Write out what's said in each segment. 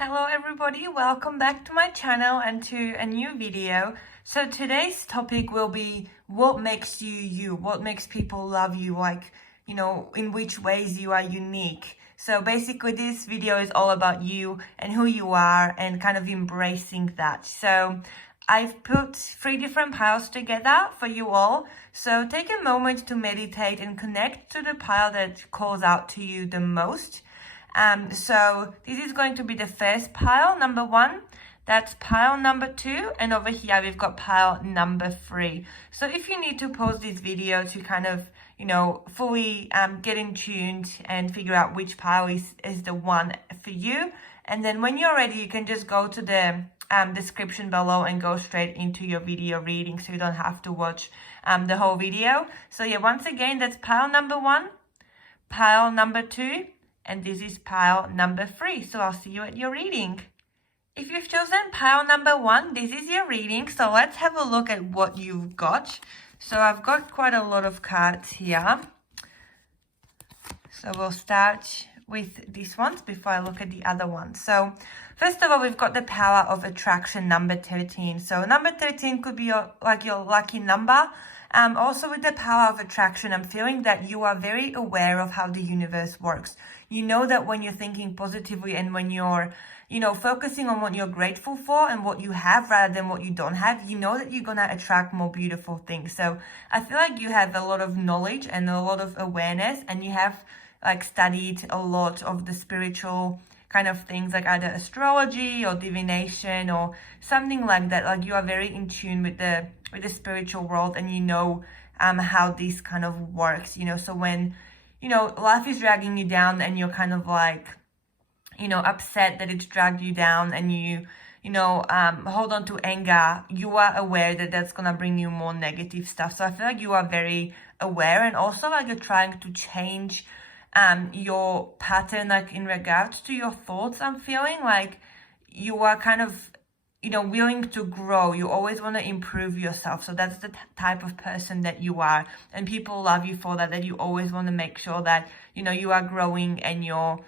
Hello everybody, welcome back to my channel and to a new video. So today's topic will be what makes you you, what makes people love you, in which ways you are unique. So basically this video is all about you and who you are and kind of embracing that. So I've put 3 different piles together for you all. So take a moment to meditate and connect to the pile that calls out to you the most. So this is going to be the first pile, number 1. That's pile number 2. And over here, we've got pile number 3. So if you need to pause this video to kind of, fully get in tuned and figure out which pile is the one for you. And then when you're ready, you can just go to the description below and go straight into your video reading. So you don't have to watch the whole video. So yeah, once again, that's pile number 1, pile number 2. And this is pile number 3. So I'll see you at your reading. If you've chosen pile number 1, this is your reading. So let's have a look at what you've got. So I've got quite a lot of cards here. So we'll start with these ones before I look at the other ones. So first of all, we've got the power of attraction, number 13. So number 13 could be your lucky number. Also with the power of attraction, I'm feeling that you are very aware of how the universe works. You know that when you're thinking positively and when you're, focusing on what you're grateful for and what you have rather than what you don't have, you know that you're going to attract more beautiful things. So I feel like you have a lot of knowledge and a lot of awareness, and you have studied a lot of the spiritual kind of things, like either astrology or divination or something like that. Like you are very in tune with the spiritual world, and how this kind of works, so when life is dragging you down and you're kind of upset that it's dragged you down, and you hold on to anger, you are aware that that's gonna bring you more negative stuff. So I feel like you are very aware, and also you're trying to change your pattern, in regards to your thoughts. I'm feeling like you are kind of willing to grow. You always want to improve yourself. So that's the type of person that you are, and people love you for that you always want to make sure that you are growing and you're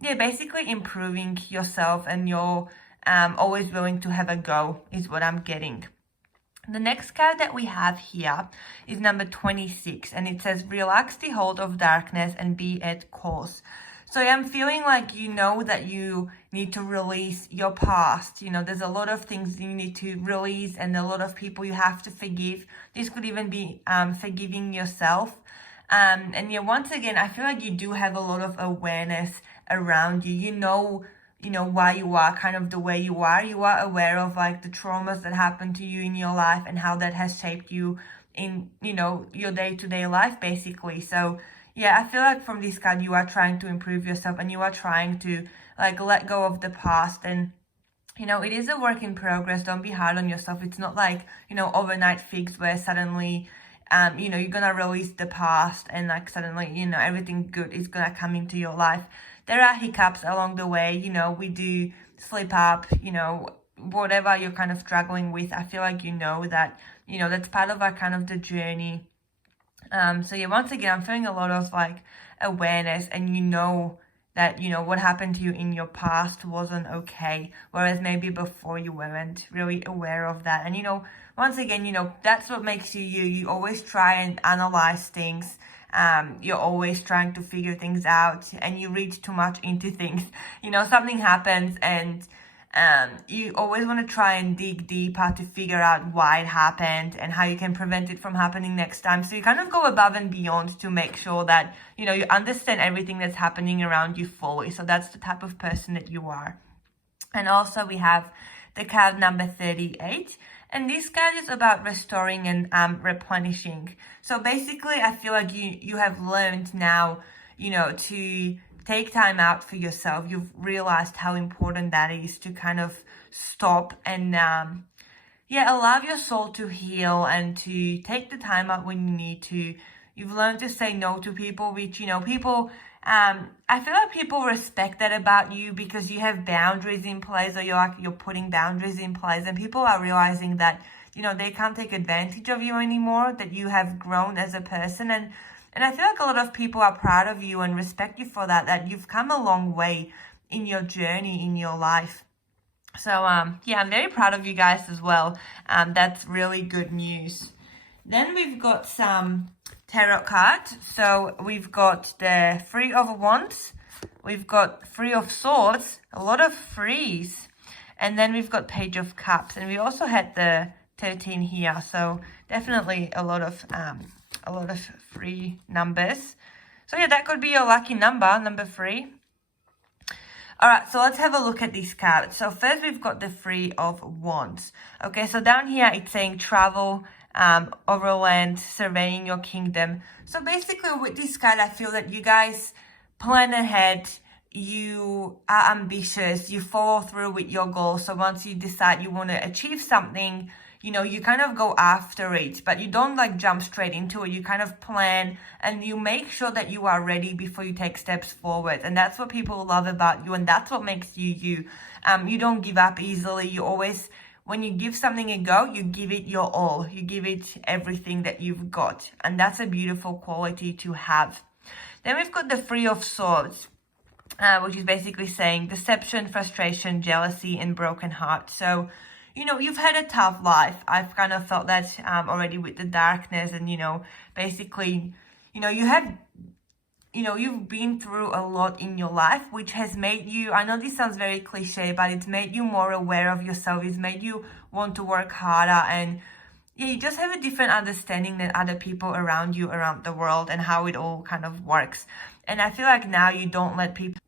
basically improving yourself, and you're always willing to have a go is what I'm getting. The next card that we have here is number 26, and it says, relax the hold of darkness and be at course. So I'm feeling like that you need to release your past. There's a lot of things you need to release, and a lot of people you have to forgive. This could even be forgiving yourself. Once again, I feel like you do have a lot of awareness around you. You know why you are kind of the way you are. You are aware of the traumas that happened to you in your life and how that has shaped you in, your day-to-day life, basically. So yeah, I feel like from this card, you are trying to improve yourself, and you are trying to let go of the past. And, it is a work in progress. Don't be hard on yourself. It's not overnight fix where suddenly, you're going to release the past and suddenly, everything good is going to come into your life. There are hiccups along the way. We do slip up, whatever you're kind of struggling with. I feel like that, that's part of our kind of the journey. So yeah, once again, I'm feeling a lot of awareness, and that, what happened to you in your past wasn't okay. Whereas maybe before you weren't really aware of that. And, once again, that's what makes you you. You always try and analyze things. You're always trying to figure things out, and you read too much into things. Something happens, and you always want to try and dig deeper to figure out why it happened and how you can prevent it from happening next time. So you kind of go above and beyond to make sure that, you understand everything that's happening around you fully. So that's the type of person that you are. And also we have the card number 38. And this card is about restoring and replenishing. So basically, I feel like you have learned now, to take time out for yourself. You've realized how important that is, to kind of stop and, allow your soul to heal and to take the time out when you need to. You've learned to say no to people, which, people, I feel like people respect that about you because you have boundaries in place, or you're putting boundaries in place, and people are realizing that, they can't take advantage of you anymore, that you have grown as a person. And I feel like a lot of people are proud of you and respect you for that you've come a long way in your journey, in your life. So yeah, I'm very proud of you guys as well. That's really good news. Then we've got some tarot cards. So we've got the Three of Wands, we've got Three of Swords, a lot of threes, and then we've got Page of Cups, and we also had the 13 here. So definitely a lot of free numbers. So yeah, that could be your lucky number, number 3. All right, so let's have a look at these cards. So first we've got the Three of Wands. Okay, so down here it's saying travel, overland, surveying your kingdom. So basically with this card, I feel that you guys plan ahead, you are ambitious, you follow through with your goals. So once you decide you want to achieve something, you know, you kind of go after it, but you don't like jump straight into it. You kind of plan and you make sure that you are ready before you take steps forward. And that's what people love about you, and that's what makes you you. You don't give up easily. You always, when you give something a go, you give it your all. You give it everything that you've got. And that's a beautiful quality to have. Then we've got the Three of Swords, which is basically saying deception, frustration, jealousy, and broken heart. So, you know, you've had a tough life. I've kind of felt that already with the darkness, and, you know, basically, you know, you've been through a lot in your life, which has made you, I know this sounds very cliche, but it's made you more aware of yourself. It's made you want to work harder, and yeah, you just have a different understanding than other people around you, around the world, and how it all kind of works. And I feel like now you don't let people...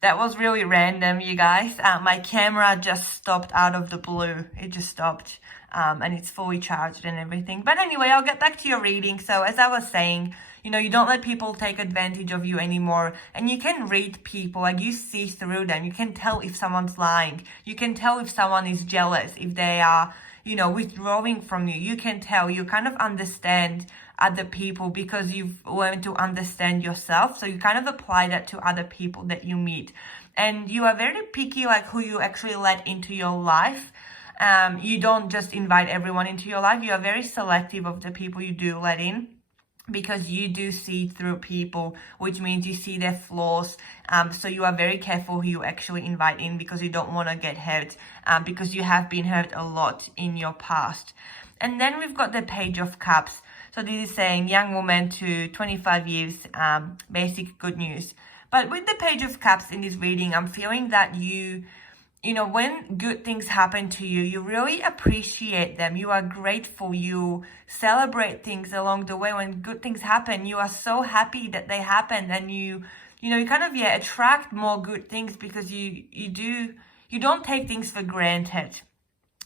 That was really random, you guys. My camera just stopped out of the blue. It just stopped, and it's fully charged and everything. But anyway, I'll get back to your reading. So as I was saying, you know, you don't let people take advantage of you anymore. And you can read people, like you see through them. You can tell if someone's lying. You can tell if someone is jealous, if they are, you know, withdrawing from you. You can tell, you kind of understand other people because you've learned to understand yourself. So you kind of apply that to other people that you meet. And you are very picky, like who you actually let into your life. You don't just invite everyone into your life. You are very selective of the people you do let in, because you do see through people, which means you see their flaws. So you are very careful who you actually invite in, because you don't want to get hurt, because you have been hurt a lot in your past. And then we've got the Page of Cups. So this is saying young woman to 25 years, basic good news. But with the Page of Cups in this reading, I'm feeling that you know, when good things happen to you, you really appreciate them. You are grateful. You celebrate things along the way. When good things happen, you are so happy that they happened, and you know, you kind of, yeah, attract more good things because you don't take things for granted.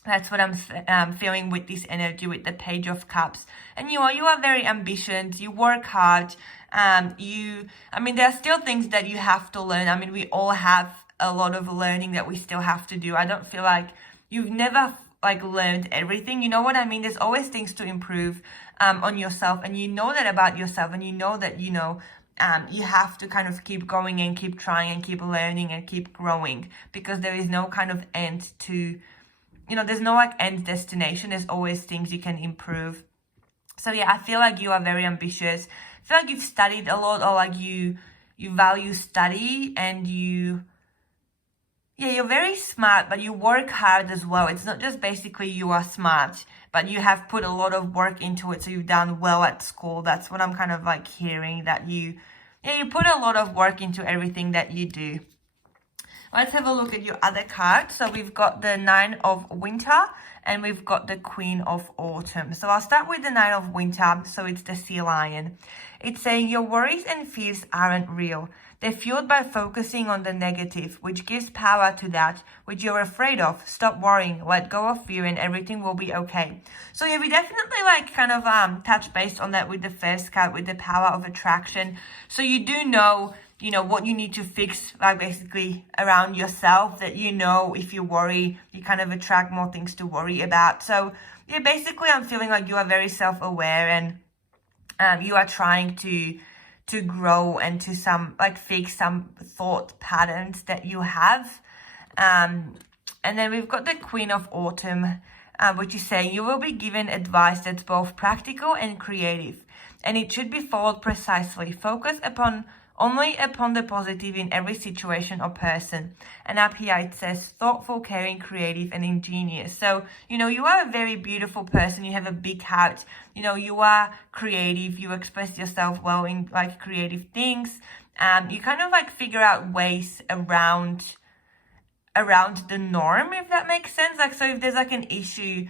That's what I'm feeling with this energy, with the Page of Cups. And you are very ambitious. You work hard. I mean, there are still things that you have to learn. I mean, we all have a lot of learning that we still have to do. I don't feel like you've never like learned everything. You know what I mean? There's always things to improve on yourself, and you know that about yourself, and you know that, you know, you have to kind of keep going and keep trying and keep learning and keep growing, because there is no kind of end to, you know, there's no like end destination. There's always things you can improve. So yeah, I feel like you are very ambitious. I feel like you've studied a lot, or like you value study, and you're very smart, but you work hard as well. It's not just basically you are smart, but you have put a lot of work into it. So you've done well at school. That's what I'm kind of like hearing, that you put a lot of work into everything that you do. Let's have a look at your other cards. So we've got the Nine of Winter, and we've got the Queen of Autumn. So I'll start with the Nine of Winter. So it's the Sea Lion. It's saying your worries and fears aren't real. They're fueled by focusing on the negative, which gives power to that which you're afraid of. Stop worrying, let go of fear, and everything will be okay. So yeah, we definitely like kind of touch base on that with the first card, with the power of attraction. So you do know, you know, what you need to fix, like basically around yourself, that, you know, if you worry, you kind of attract more things to worry about. So yeah, basically I'm feeling like you are very self-aware, and you are trying to grow and to fix some thought patterns that you have. And then we've got the Queen of Autumn, which is saying you will be given advice that's both practical and creative, and it should be followed precisely. Focus upon only upon the positive in every situation or person. And up here it says thoughtful, caring, creative, and ingenious. So, you are a very beautiful person. You have a big heart. You are creative. You express yourself well in like creative things. You kind of like figure out ways around the norm, if that makes sense. Like, so if there's like an issue,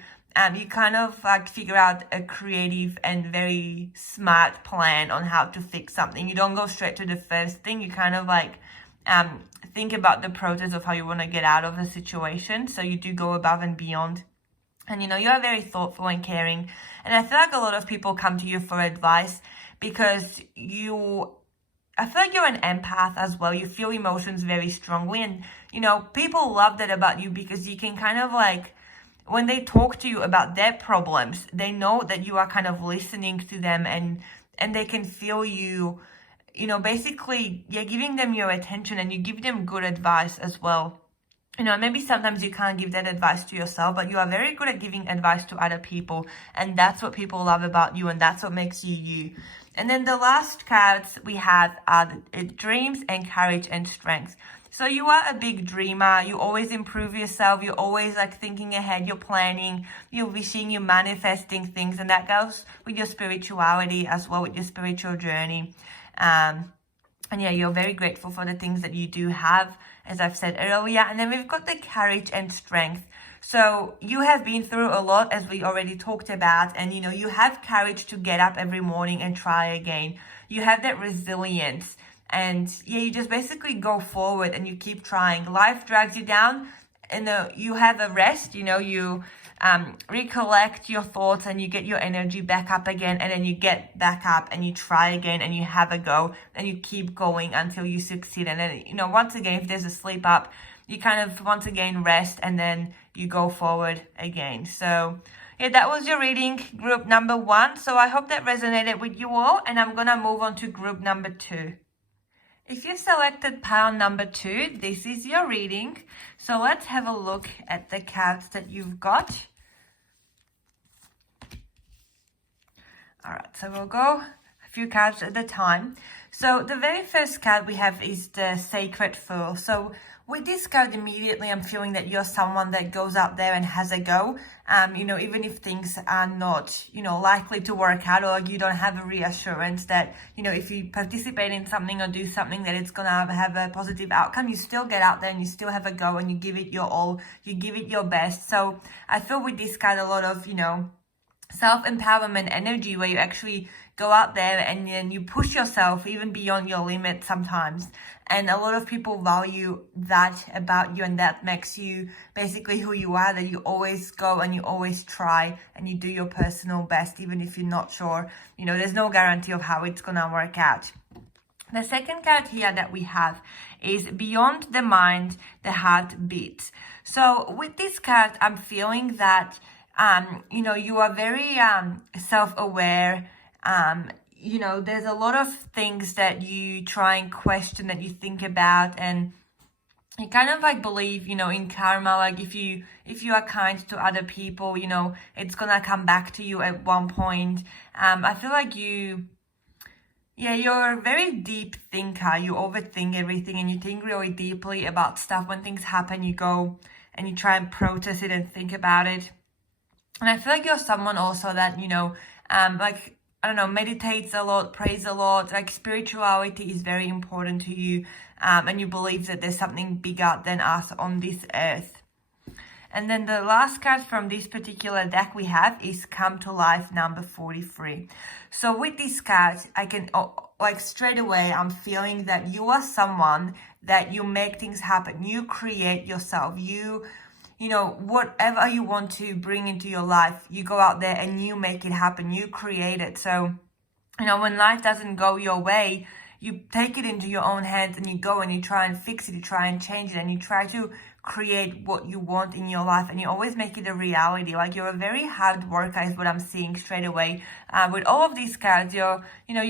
you kind of like figure out a creative and very smart plan on how to fix something. You don't go straight to the first thing. You kind of like think about the process of how you want to get out of the situation. So you do go above and beyond. And you are very thoughtful and caring. And I feel like a lot of people come to you for advice because I feel like you're an empath as well. You feel emotions very strongly. And, people love that about you because you can kind of like, when they talk to you about their problems, they know that you are kind of listening to them and they can feel you, basically you're giving them your attention and you give them good advice as well. Maybe sometimes you can't give that advice to yourself, but you are very good at giving advice to other people. And that's what people love about you, and that's what makes you you. And then the last cards we have are dreams and courage and strength. So you are a big dreamer. You always improve yourself. You're always like thinking ahead. You're planning. You're wishing. You're manifesting things. And that goes with your spirituality as well, with your spiritual journey. And yeah, you're very grateful for the things that you do have, as I've said earlier. And then we've got the courage and strength. So you have been through a lot, as we already talked about. And, you have courage to get up every morning and try again. You have that resilience. And yeah, you just basically go forward and you keep trying. Life drags you down and you have a rest, you recollect your thoughts and you get your energy back up again, and then you get back up and you try again and you have a go and you keep going until you succeed. And then, once again, if there's a slip up, you kind of once again rest and then you go forward again. So yeah, that was your reading, group number 1. So I hope that resonated with you all, and I'm gonna move on to group number 2. If you selected pile number 2, this is your reading. So let's have a look at the cards that you've got. All right, so we'll go a few cards at a time. So the very first card we have is the Sacred Fool. So with this card, immediately I'm feeling that you're someone that goes out there and has a go. Even if things are not, likely to work out, or you don't have a reassurance that, if you participate in something or do something that it's going to have a positive outcome, you still get out there and you still have a go and you give it your all, you give it your best. So I feel with this card a lot of, self-empowerment energy, where you actually go out there and then you push yourself even beyond your limits sometimes. And a lot of people value that about you, and that makes you basically who you are, that you always go and you always try and you do your personal best, even if you're not sure. There's no guarantee of how it's gonna work out. The second card here that we have is Beyond the Mind, the Heart Beats. So with this card, I'm feeling that you are very self-aware. There's a lot of things that you try and question, that you think about, and you kind of like believe, in karma. Like if you are kind to other people, it's gonna come back to you at one point. I feel like you're a very deep thinker. You overthink everything and you think really deeply about stuff. When things happen, you go and you try and process it and think about it. And I feel like you're someone also that, meditates a lot, prays a lot. Like spirituality is very important to you. And you believe that there's something bigger than us on this earth. And then the last card from this particular deck we have is Come to Life number 43. So with this card, I can, straight away, I'm feeling that you are someone that you make things happen. You create yourself. Whatever you want to bring into your life, you go out there and you make it happen. You create it. So, when life doesn't go your way, you take it into your own hands and you go and you try and fix it, you try and change it, and you try to create what you want in your life, and you always make it a reality. Like you're a very hard worker is what I'm seeing straight away. With all of these cards, you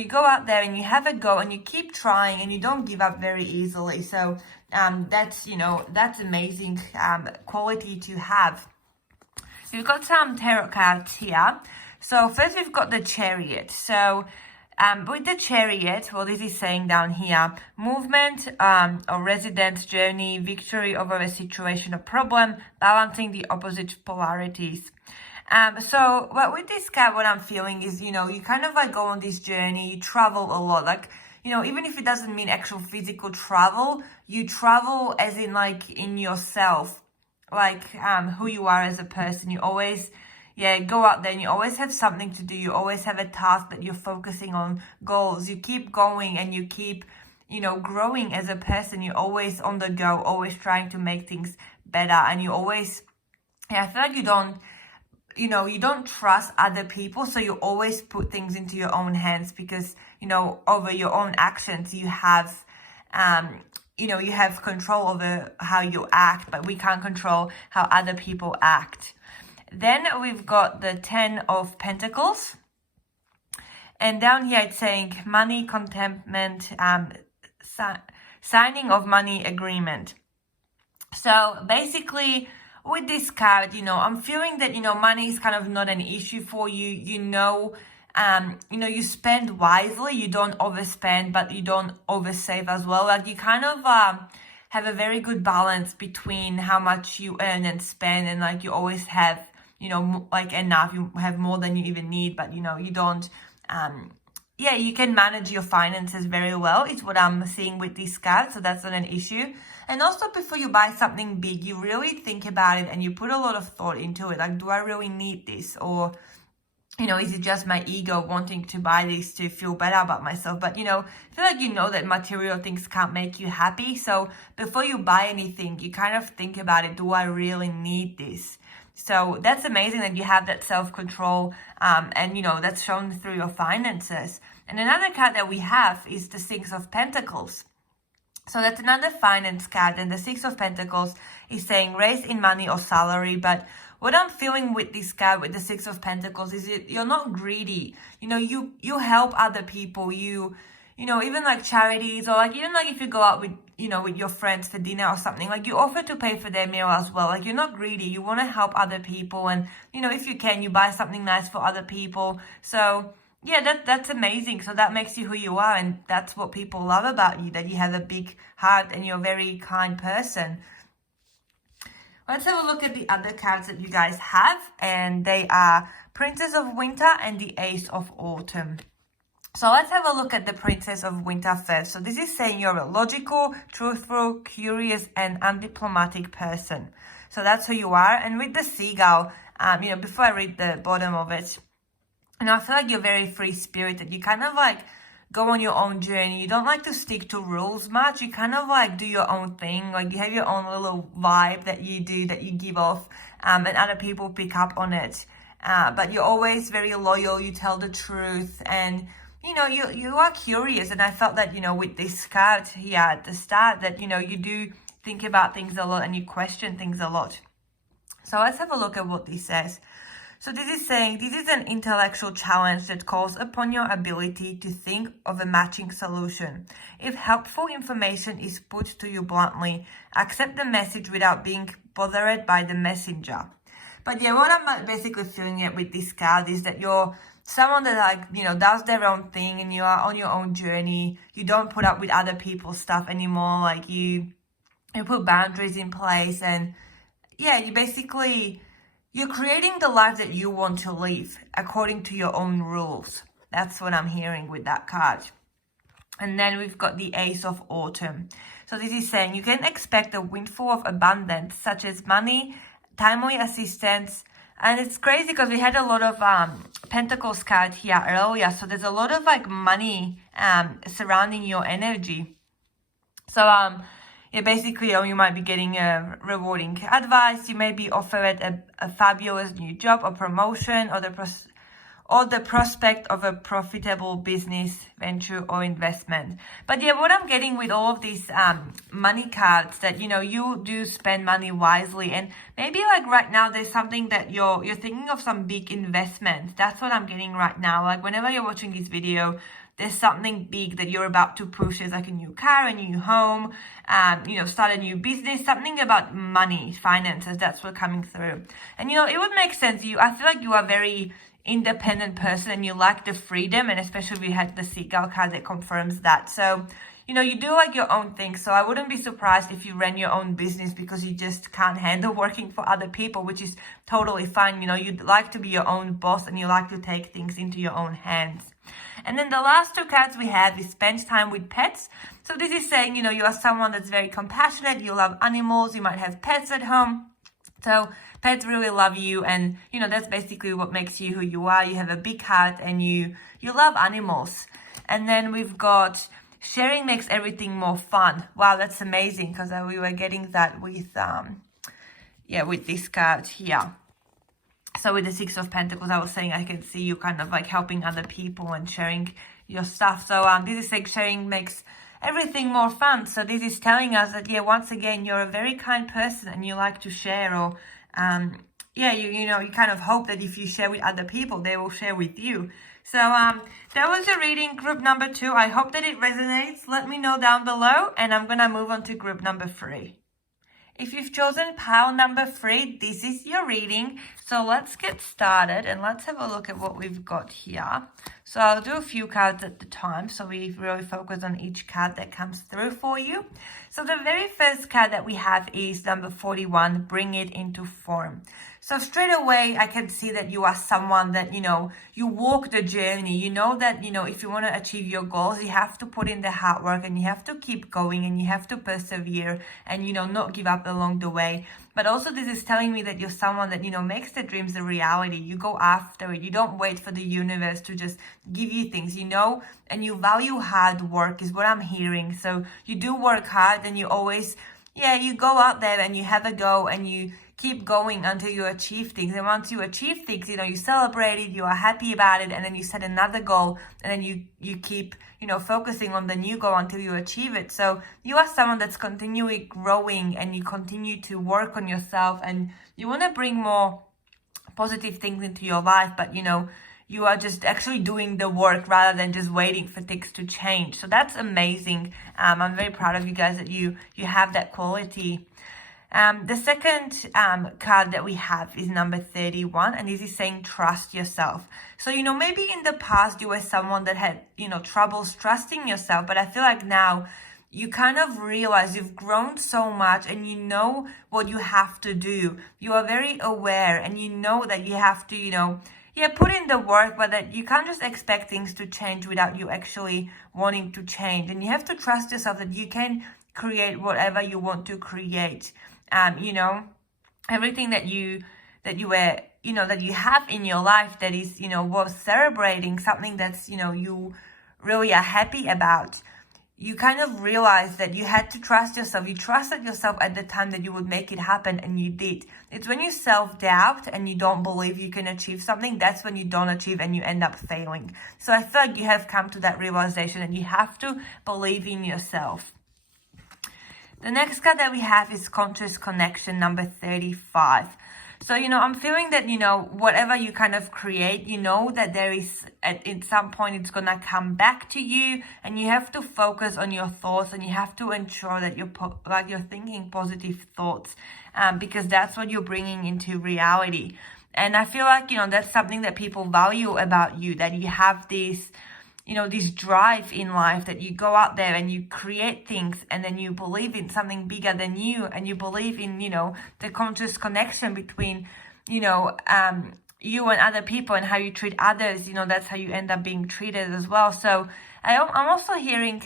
go out there and you have a go and you keep trying and you don't give up very easily. So that's amazing quality to have. We've got some tarot cards here. So first we've got the Chariot. So With the Chariot, well, this is saying down here, movement or residence journey, victory over a situation or problem, balancing the opposite polarities. So with this card, what I'm feeling is, you kind of like go on this journey, you travel a lot, like, even if it doesn't mean actual physical travel, you travel as in like in yourself, like who you are as a person. You always go out there and you always have something to do. You always have a task that you're focusing on, goals. You keep going and you keep, growing as a person. You're always on the go, always trying to make things better. And you always, I feel like you don't trust other people. So you always put things into your own hands because, over your own actions, you have, you have control over how you act, but we can't control how other people act. Then we've got the 10 of Pentacles. And down here it's saying money, contentment, signing of money agreement. So basically with this card, I'm feeling that, money is kind of not an issue for you. You spend wisely. You don't overspend, but you don't oversave as well. Like you kind of have a very good balance between how much you earn and spend. And like you always have, like enough. You have more than you even need, but, you don't, you can manage your finances very well. It's what I'm seeing with this card. So that's not an issue. And also before you buy something big, you really think about it and you put a lot of thought into it. Like, do I really need this? Or, is it just my ego wanting to buy this to feel better about myself? But, I feel like that material things can't make you happy. So before you buy anything, you kind of think about it. Do I really need this? So that's amazing that you have that self-control and, that's shown through your finances. And another card that we have is the Six of Pentacles. So that's another finance card. And the Six of Pentacles is saying raise in money or salary. But what I'm feeling with this card, with the Six of Pentacles, is you're not greedy. You help other people. Even like charities, or like even like if you go out with, with your friends for dinner or something, like you offer to pay for their meal as well. Like you're not greedy. You want to help other people. And, if you can, you buy something nice for other people. So yeah, that's amazing. So that makes you who you are. And that's what people love about you, that you have a big heart and you're a very kind person. Let's have a look at the other cards that you guys have. And they are Princess of Winter and the Ace of Autumn. So let's have a look at the Princess of Winter first. So this is saying you're a logical, truthful, curious, and undiplomatic person. So that's who you are. And with the seagull, before I read the bottom of it, I feel like you're very free-spirited. You kind of like go on your own journey. You don't like to stick to rules much. You kind of like do your own thing. Like you have your own little vibe that you do, that you give off, and other people pick up on it. But you're always very loyal. You tell the truth, and you are curious. And I felt that, with this card here at the start, that, you do think about things a lot and you question things a lot. So let's have a look at what this says. So this is saying this is an intellectual challenge that calls upon your ability to think of a matching solution. If helpful information is put to you bluntly, accept the message without being bothered by the messenger. But yeah, what I'm basically feeling it with this card is that you're someone that does their own thing and you are on your own journey. You don't put up with other people's stuff anymore. Like you put boundaries in place, and yeah, you're creating the life that you want to live according to your own rules. That's what I'm hearing with that card. And then we've got the Ace of Autumn. So this is saying you can expect a windfall of abundance, such as money, timely assistance. And it's crazy because we had a lot of Pentacles card here earlier. So there's a lot of like money surrounding your energy. So yeah, basically, you might be getting a rewarding advice. You may be offered a fabulous new job or promotion, or the prospect of a profitable business venture or investment. But yeah, what I'm getting with all of these money cards, that you do spend money wisely, and maybe like right now there's something that you're thinking of, some big investment. That's what I'm getting right now. Like whenever you're watching this video, there's something big that you're about to push. There's like a new car, a new home, start a new business, something about money, finances. That's what's coming through. And, it would make sense. I feel like you are very independent person and you like the freedom, and especially we had the seagull card that confirms that. So, you know, you do like your own thing. So I wouldn't be surprised if you ran your own business because you just can't handle working for other people, which is totally fine. You know, you'd like to be your own boss and you like to take things into your own hands. And then the last two cards we have is spend time with pets. So this is saying, you know, you are someone that's very compassionate, you love animals, you might have pets at home. So pets really love you, and, you know, that's basically what makes you who you are. You have a big heart and you love animals. And then we've got sharing makes everything more fun. Wow, that's amazing, because we were getting that with, with this card here. So with the Six of Pentacles, I was saying I can see you kind of like helping other people and sharing your stuff. So this is like sharing makes everything more fun. So this is telling us that, once again, you're a very kind person and you like to share, or you know, you kind of hope that if you share with other people, they will share with you. So that was your reading, group number 2. I hope that it resonates. Let me know down below, and I'm gonna move on to group number 3. If you've chosen pile number 3, this is your reading. So let's get started and let's have a look at what we've got here. So I'll do a few cards at the time, so we really focus on each card that comes through for you. So the very first card that we have is number 41, bring it into form. So straight away, I can see that you are someone that, you know, you walk the journey. You know that, you know, if you want to achieve your goals, you have to put in the hard work and you have to keep going and you have to persevere and, you know, not give up along the way. But also this is telling me that you're someone that, you know, makes the dreams a reality. You go after it. You don't wait for the universe to just give you things, you know, and you value hard work is what I'm hearing. So you do work hard and you always, you go out there and you have a go and you keep going until you achieve things. And once you achieve things, you know, you celebrate it, you are happy about it, and then you set another goal, and then you keep, you know, focusing on the new goal until you achieve it. So you are someone that's continually growing and you continue to work on yourself and you want to bring more positive things into your life, but, you know, you are just actually doing the work rather than just waiting for things to change. So that's amazing. I'm very proud of you guys that you have that quality. The second card that we have is number 31, and this is saying trust yourself. So, you know, maybe in the past you were someone that had, you know, troubles trusting yourself, but I feel like now you kind of realize you've grown so much and you know what you have to do. You are very aware and you know that you have to, you know, put in the work, but that you can't just expect things to change without you actually wanting to change. And you have to trust yourself that you can create whatever you want to create. You know, everything that you were, you know, that you have in your life that is, you know, worth celebrating, something that's, you know, you really are happy about. You kind of realize that you had to trust yourself. You trusted yourself at the time that you would make it happen, and you did. It's when you self-doubt and you don't believe you can achieve something, that's when you don't achieve and you end up failing. So I feel like you have come to that realization and you have to believe in yourself. The next card that we have is Conscious Connection, number 35. So, you know, I'm feeling that, you know, whatever you kind of create, you know that there is, at some point, it's going to come back to you, and you have to focus on your thoughts and you have to ensure that you're thinking positive thoughts, because that's what you're bringing into reality. And I feel like, you know, that's something that people value about you, that you have this, you know, this drive in life, that you go out there and you create things, and then you believe in something bigger than you, and you believe in, you know, the conscious connection between, you know, you and other people and how you treat others. You know, that's how you end up being treated as well. So I'm also hearing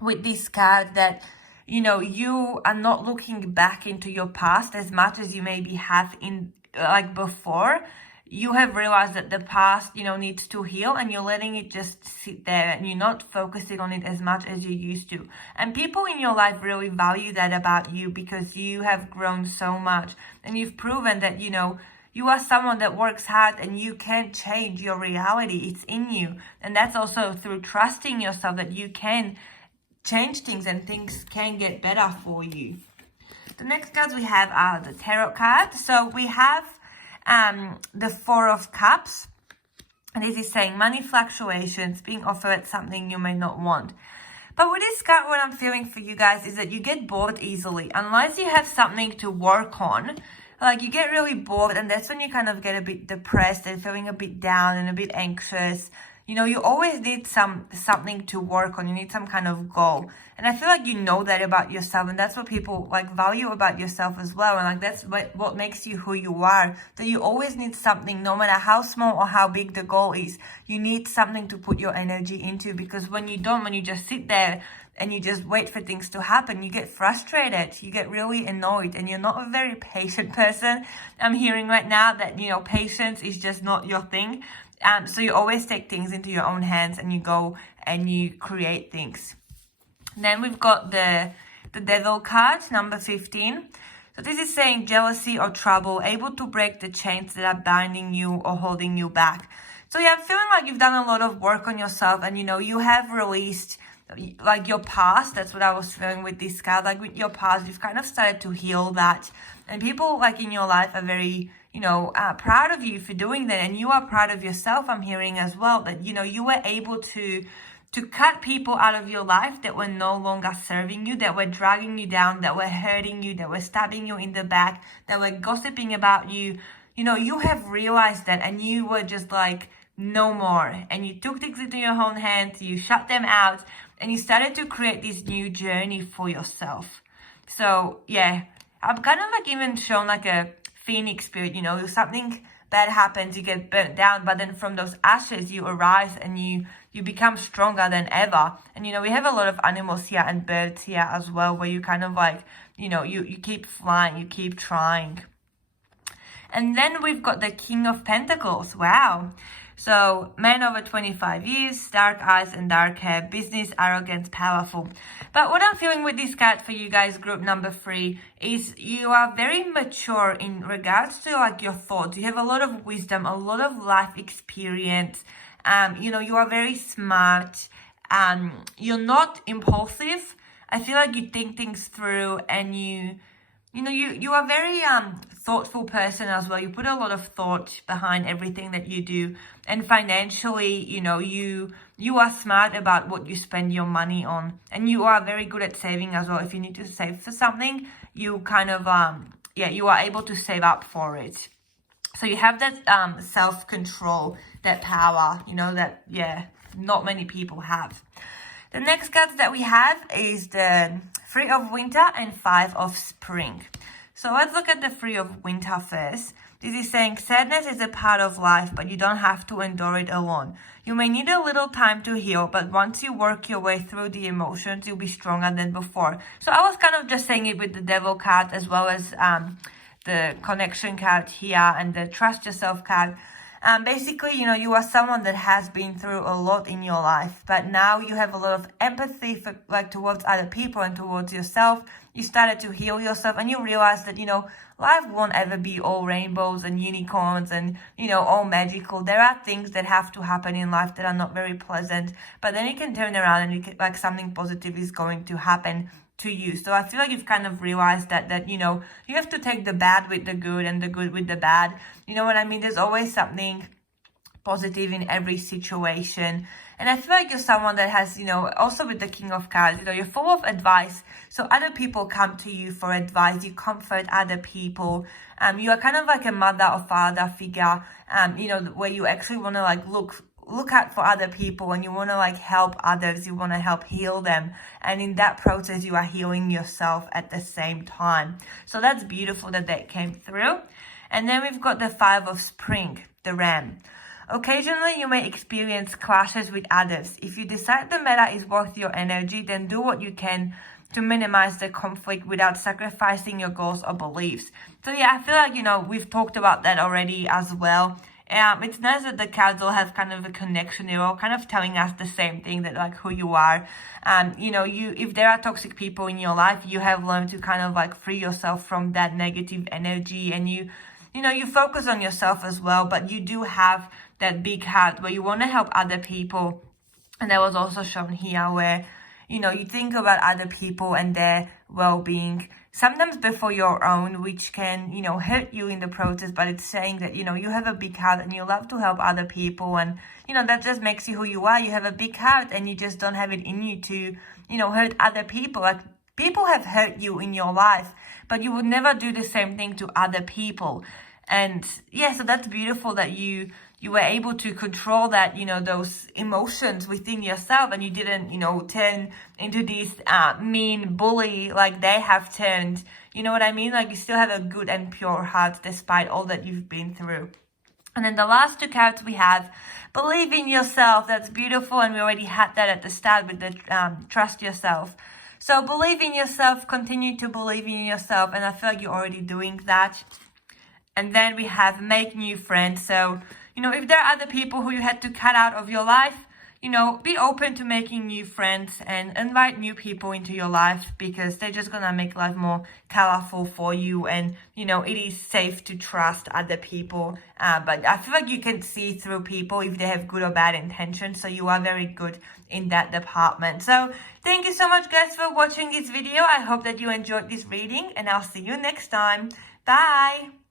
with this card that, you know, you are not looking back into your past as much as you maybe have in like before. You have realized that the past, you know, needs to heal, and you're letting it just sit there and you're not focusing on it as much as you used to. And people in your life really value that about you, because you have grown so much and you've proven that, you know, you are someone that works hard and you can change your reality. It's in you. And that's also through trusting yourself that you can change things and things can get better for you. The next cards we have are the tarot cards. So we have the Four of Cups, and this is saying money fluctuations, being offered something you may not want. But with this card, what I'm feeling for you guys is that you get bored easily. Unless you have something to work on, like you get really bored, and that's when you kind of get a bit depressed and feeling a bit down and a bit anxious. You know, you always need something to work on. You need some kind of goal. And I feel like you know that about yourself, and that's what people like value about yourself as well. And like that's what makes you who you are. That you always need something, no matter how small or how big the goal is. You need something to put your energy into, because when you don't, when you just sit there and you just wait for things to happen, you get frustrated, you get really annoyed, and you're not a very patient person. I'm hearing right now that, you know, patience is just not your thing. So you always take things into your own hands and you go and you create things. Then we've got the Devil card, number 15. So this is saying jealousy or trouble, able to break the chains that are binding you or holding you back. So yeah, I'm feeling like you've done a lot of work on yourself, and you know, you have released like your past. That's what I was feeling with this card. Like with your past, you've kind of started to heal that, and people like in your life are very, you know, proud of you for doing that, and you are proud of yourself. I'm hearing as well that, you know, you were able to cut people out of your life that were no longer serving you, that were dragging you down, that were hurting you, that were stabbing you in the back, that were gossiping about you. You know, you have realized that, and you were just like, no more. And you took things into your own hands, you shut them out, and you started to create this new journey for yourself. So yeah, I'm kind of like even shown like a phoenix spirit, you know, something bad happens, you get burnt down, but then from those ashes you arise and you become stronger than ever. And you know, we have a lot of animals here and birds here as well, where you kind of like, you know, you keep flying, you keep trying. And then we've got the King of Pentacles. Wow. So, man over 25 years, dark eyes and dark hair, business, arrogance, powerful. But what I'm feeling with this card for you guys, group number 3, is you are very mature in regards to like your thoughts. You have a lot of wisdom, a lot of life experience. You know, you are very smart. You're not impulsive. I feel like you think things through, and you are very thoughtful person as well. You put a lot of thought behind everything that you do. And financially, you know, you are smart about what you spend your money on. And you are very good at saving as well. If you need to save for something, you kind of, you are able to save up for it. So you have that self-control, that power, you know, that, not many people have. The next cards that we have is the 3 of Winter and 5 of Spring. So let's look at the 3 of Winter first. This is saying sadness is a part of life, but you don't have to endure it alone. You may need a little time to heal, but once you work your way through the emotions, you'll be stronger than before. So I was kind of just saying it with the Devil card, as well as the Connection card here and the Trust Yourself card. Basically, you know, you are someone that has been through a lot in your life, but now you have a lot of empathy for, like, towards other people and towards yourself. You started to heal yourself, and you realize that, you know, life won't ever be all rainbows and unicorns and, you know, all magical. There are things that have to happen in life that are not very pleasant, but then you can turn around and you can, like, something positive is going to happen to you. So I feel like you've kind of realized that, you know, you have to take the bad with the good and the good with the bad. You know what I mean? There's always something positive in every situation. And I feel like you're someone that has, you know, also with the King of Cards, you know, you're full of advice. So other people come to you for advice. You comfort other people. You are kind of like a mother or father figure, you know, where you actually want to like look out for other people, and you want to like help others. You want to help heal them. And in that process, you are healing yourself at the same time. So that's beautiful that came through. And then we've got the 5 of Spring, the Ram. Occasionally, you may experience clashes with others. If you decide the matter is worth your energy, then do what you can to minimize the conflict without sacrificing your goals or beliefs. So yeah, I feel like, you know, we've talked about that already as well. It's nice that the cards all have kind of a connection. They're all kind of telling us the same thing, that like who you are. You know, if there are toxic people in your life, you have learned to kind of like free yourself from that negative energy, and you know, you focus on yourself as well, but you do have that big heart where you want to help other people. And that was also shown here where, you know, you think about other people and their well-being, sometimes before your own, which can, you know, hurt you in the process. But it's saying that, you know, you have a big heart and you love to help other people, and, you know, that just makes you who you are. You have a big heart and you just don't have it in you to, you know, hurt other people. Like, People have hurt you in your life, but you would never do the same thing to other people. And yeah, so that's beautiful that you were able to control that, those emotions within yourself, and you didn't, turn into this mean bully like they have turned. You know what I mean? Like, you still have a good and pure heart despite all that you've been through. And then the last 2 cards we have, believe in yourself. That's beautiful, and we already had that at the start with the trust yourself. So believe in yourself, continue to believe in yourself, and I feel like you're already doing that. And then we have make new friends. So, if there are other people who you had to cut out of your life, be open to making new friends and invite new people into your life, because they're just gonna make life more colorful for you. And, it is safe to trust other people. But I feel like you can see through people if they have good or bad intentions. So you are very good in that department. So thank you so much, guys, for watching this video. I hope that you enjoyed this reading, and I'll see you next time. Bye.